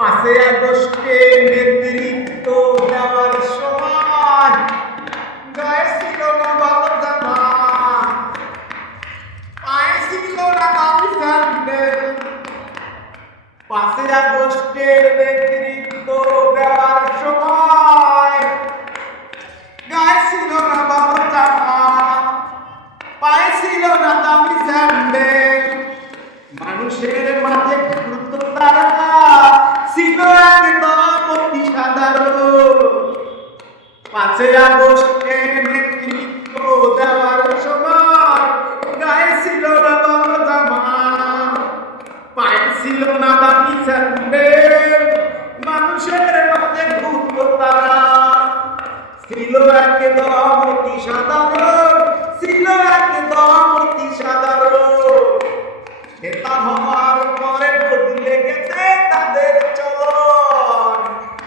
5ই আগস্টে নেতৃত্ব দেওয়ার সময় গায়ে ছিল না ভালো জামা, পায়ে ছিল না দামি স্যান্ডেল। 5ই আগস্টে নেতৃত্ব দেওয়ার সময় গায়ে ছিল না ভালো জামা, পায়ে ছিল না দামি স্যান্ডেল। মানুষের মাঝে ঘুরত তারা ছিল একদম অতি সাধারণ। 5ই আগস্টে নেতৃত্ব দেওয়ার সময় গায়ে ছিল না ভালো জামা, পায়ে ছিল না দামি স্যান্ডেল। মানুষের মাঝে ঘুরত তারা ছিল একদম অতি সাধারণ, ছিল একদম অতি সাধারণ। নেতা হওয়ার পরে বদলে গেছে তাদের চলন,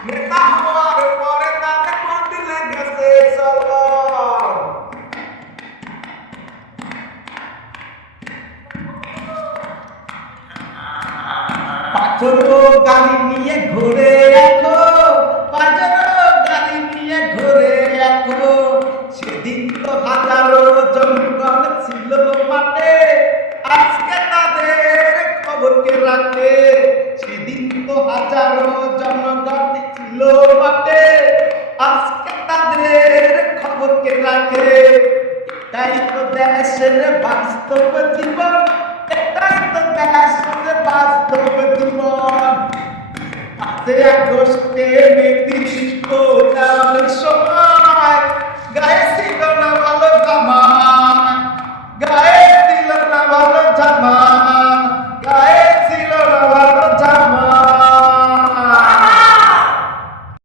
নেতা হওয়ার পরে তাদের বদলে গেছে চলন। পাঁচরো গাড়ি নিয়ে ঘুরে এখন, পাঁচরো গাড়ি নিয়ে ঘুরে এখন। সেদিন তো হাজারো জনগণ ছিল মাঠে, আজকে তাদের খবর কে রাখে। সেদিন তো হাজারো জনগণ ছিল মাঠে, আজকে তাদের খবর কে রাখে। এটাই তো দেশের বাস্তব জীবন, এটাই তো দেশের বাস্তব জীবন। 5ই আগস্টে নেতৃত্ব দেওয়ার সময়